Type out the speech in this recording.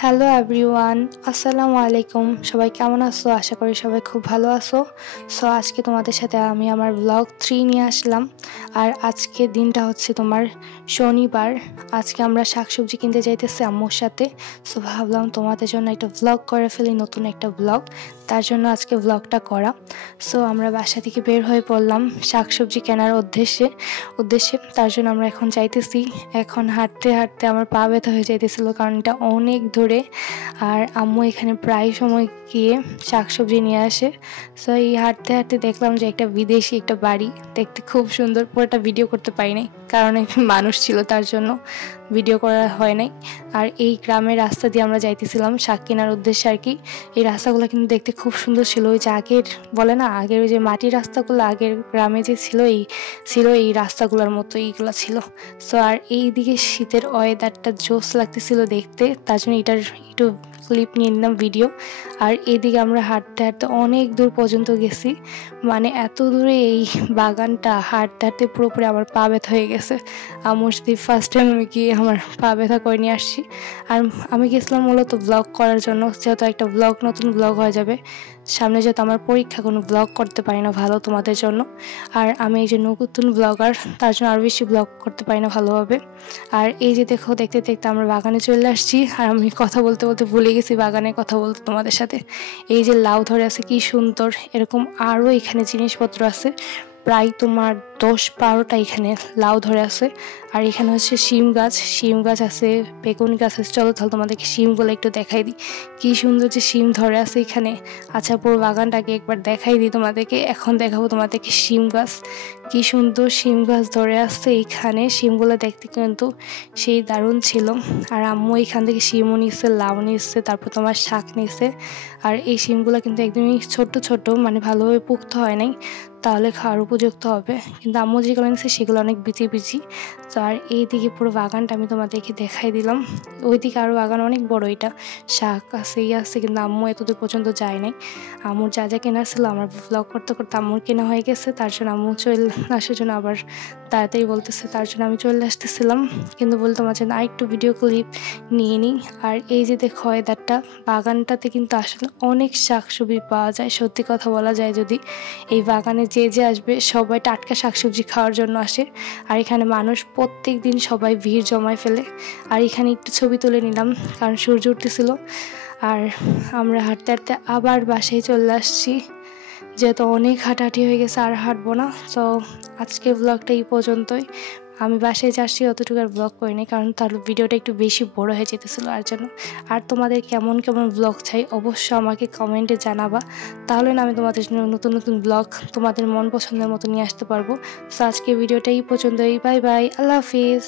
Hello everyone, আসসালামু আলাইকুম। সবাই কেমন আছো? আশা করি সবাই খুব ভালো আছো। সো আজকে তোমাদের সাথে আমি আমার ব্লগ 3 নিয়ে আসলাম। আর আজকে দিনটা হচ্ছে তোমার শনিবার। আজকে আমরা শাকসবজি কিনতে যাইতেছি আম্মুর সাথে। সো ভাবলাম তোমাদের জন্য একটা ব্লগ করে ফেলি, নতুন একটা ব্লগ। তার জন্য আজকে ব্লগটা করা। সো আমরা বাসা থেকে বের হয়ে পড়লাম শাকসবজি কেনার উদ্দেশ্যে। তার জন্য আমরা এখন যাইতেছি। এখন হাঁটতে হাঁটতে আমার পা ব্যথা হয়ে যাইতেছিল, কারণ এটা অনেক দূরে। আর আম্মু এখানে প্রায় সময় গিয়ে শাকসবজি নিয়ে আসে। সো এই হাঁটতে হাঁটতে দেখলাম যে একটা বিদেশি একটা বাড়ি, দেখতে খুব সুন্দর। পুরোটা ভিডিও করতে পারি নাই, কারণ মানুষ ছিল, তার জন্য ভিডিও করা হয় নাই। আর এই গ্রামের রাস্তা দিয়ে আমরা যাইতেছিলাম শাক কেনার উদ্দেশ্যে আর কি। এই রাস্তাগুলো কিন্তু দেখতে খুব সুন্দর ছিল। ওই যে আগের বলে না, আগের ওই যে মাটির রাস্তাগুলো আগের গ্রামে যে ছিল এই রাস্তাগুলোর মতো এইগুলো ছিল। সো আর এইদিকে শীতের ওয়েদারটা জোস লাগতেছিল দেখতে, তার জন্য এটার একটু ক্লিপ নিয়ে নিলাম, ভিডিও। আর এইদিকে আমরা হাঁটতে হাঁটতে অনেক দূর পর্যন্ত গেছি। মানে এত দূরে এই বাগানটা হাঁটতে হাঁটতে পুরোপুরি আমার পা ব্যথা হয়ে গেছে। আমার সাথে ফার্স্ট টাইম আমি গিয়ে আমার পা ব্যথা করে নিয়ে আসছি। আর আমি গেছিলাম মূলত ব্লগ করার জন্য, যেহেতু একটা নতুন ব্লগ হয়ে যাবে সামনে, যেহেতু আমার পরীক্ষা, কোনো ব্লগ করতে পারি না ভালো তোমাদের জন্য। আর আমি এই যে নতুন ব্লগার, তার জন্য আরও বেশি ব্লগ করতে পারি না ভালোভাবে। আর এই যে দেখতে দেখতে আমরা বাগানে চলে আসছি। আর আমি কথা বলতে বলতে ভুলে গেছি বাগানের কথা বলতে তোমাদের সাথে। এই যে লাউ ধরে আছে, কি সুন্দর। এরকম আরও এখানে জিনিসপত্র আছে, প্রায় তোমার 10-12টা এখানে লাউ ধরে আছে। আর এখানে হচ্ছে শিম গাছ আছে, বেগুন গাছ আছে। চলো তাহলে তোমাদেরকে শিমগুলো একটু দেখাই দিই, কি সুন্দর যে শিম ধরে আছে এখানে। আচ্ছা, পুরো বাগানটাকে একবার দেখাই দিই তোমাদেরকে। এখন দেখাবো তোমাদেরকে শিম গাছ, কি সুন্দর শিম গাছ ধরে আসছে এখানে। শিমগুলো দেখতে কিন্তু সেই দারুণ ছিল। আর আম্মু এখান থেকে শিমও নিচ্ছে, লাউ নিচ্ছে, তারপর তোমার শাক নিচ্ছে। আর এই শিমগুলো কিন্তু একদমই ছোট ছোট, মানে ভালোভাবে পুক্ত হয় নাই, তাহলে খাওয়ার উপযুক্ত হবে। কিন্তু আম্মু যেগুলো নিচ্ছে সেগুলো অনেক বিচি। তো আর এইদিকে পুরো বাগানটা আমি তোমাদেরকে দেখাই দিলাম। ওইদিকে আরও বাগান অনেক বড়, এটা শাক আছে আছে, কিন্তু আম্মু এতদূর পর্যন্ত যায় নাই। আম্মুর যা যা কেনা ছিল আমার ব্লগ করতে করতে আম্মুর কেনা হয়ে গেছে। তার জন্য আম্মু চলে আসার জন্য আবার তাড়াতাড়ি বলতেছে, তার জন্য আমি চলে আসতেছিলাম। কিন্তু বলতে আমার জন্য আরেকটু ভিডিও ক্লিপ নিয়ে নিই। আর এই যে দেখো ওয়েদারটা, বাগানটাতে কিন্তু আসলে অনেক শাকসবজি পাওয়া যায়। সত্যি কথা বলা যায়, যদি এই বাগানে যে আসবে সবাই টাটকা শাকসবজি খাওয়ার জন্য আসে। আর এখানে মানুষ প্রত্যেক দিন সবাই ভিড় জমায় ফেলে। আর এখানে একটু ছবি তুলে নিলাম, কারণ সূর্য উঠতেছিল। আর আমরা হাঁটতে হাঁটতে আবার বাসায় চলে আসছি, যেহেতু অনেক হাঁটাহাঁটি হয়ে গেছে, আর হাঁটবো না। তো আজকের ব্লগটা এই পর্যন্তই। আমি বাসায় যাচ্ছি, অতটুকু আর ব্লগ করিনি, কারণ তার ভিডিওটা একটু বেশি বড় হয়ে যেতেছিলো আর জন্য। আর তোমাদের কেমন ব্লগ চাই অবশ্যই আমাকে কমেন্টে জানাবা, তাহলে না আমি তোমাদের জন্য নতুন ব্লগ তোমাদের মন পছন্দের মতো নিয়ে আসতে পারবো। তো আজকে ভিডিওটা এই পর্যন্তই। বাই বাই, আল্লাহ হাফিজ।